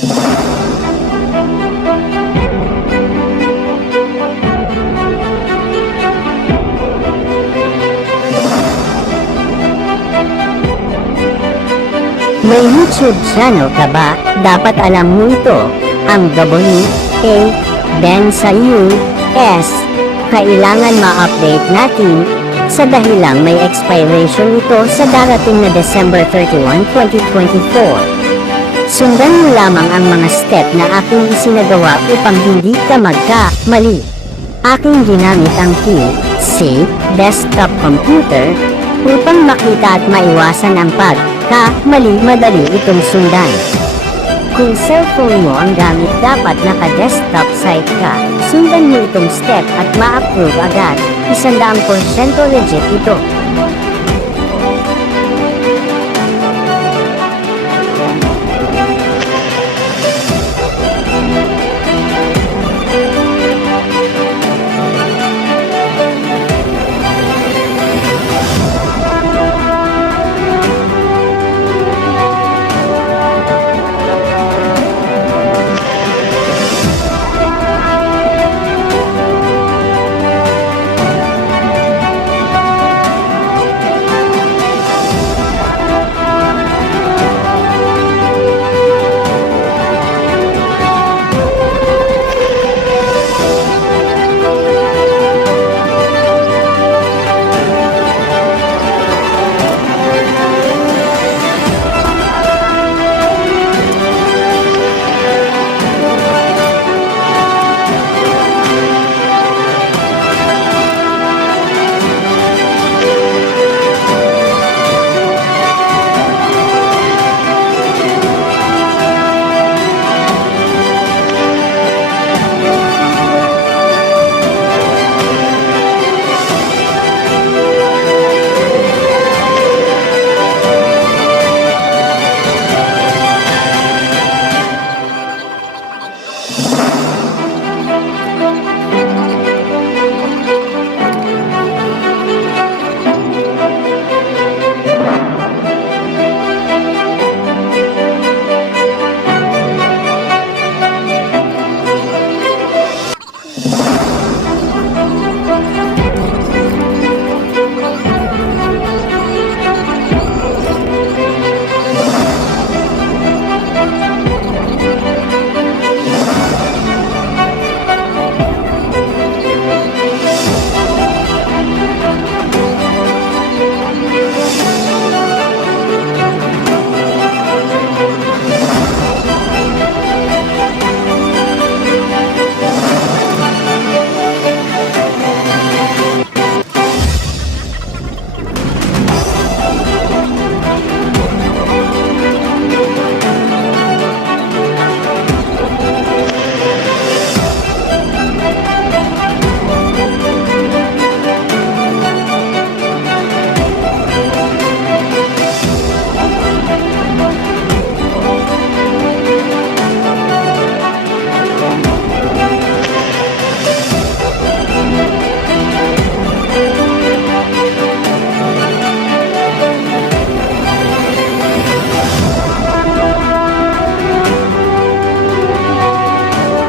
May YouTube channel ka ba? Dapat alam mo ito. Ang Ben sa US. Kailangan ma-update natin sa dahilang may expiration ito sa darating na December 31, 2024. Sundan mo lamang ang mga step na aking isinagawa upang hindi ka magkamali. Aking ginamit ang PC desktop computer upang makita at maiwasan ang pagkamali. Madali itong sundan. Kung cellphone mo ang gamit, dapat naka-desktop site ka. Sundan mo itong step at ma-approve agad. 100% legit ito.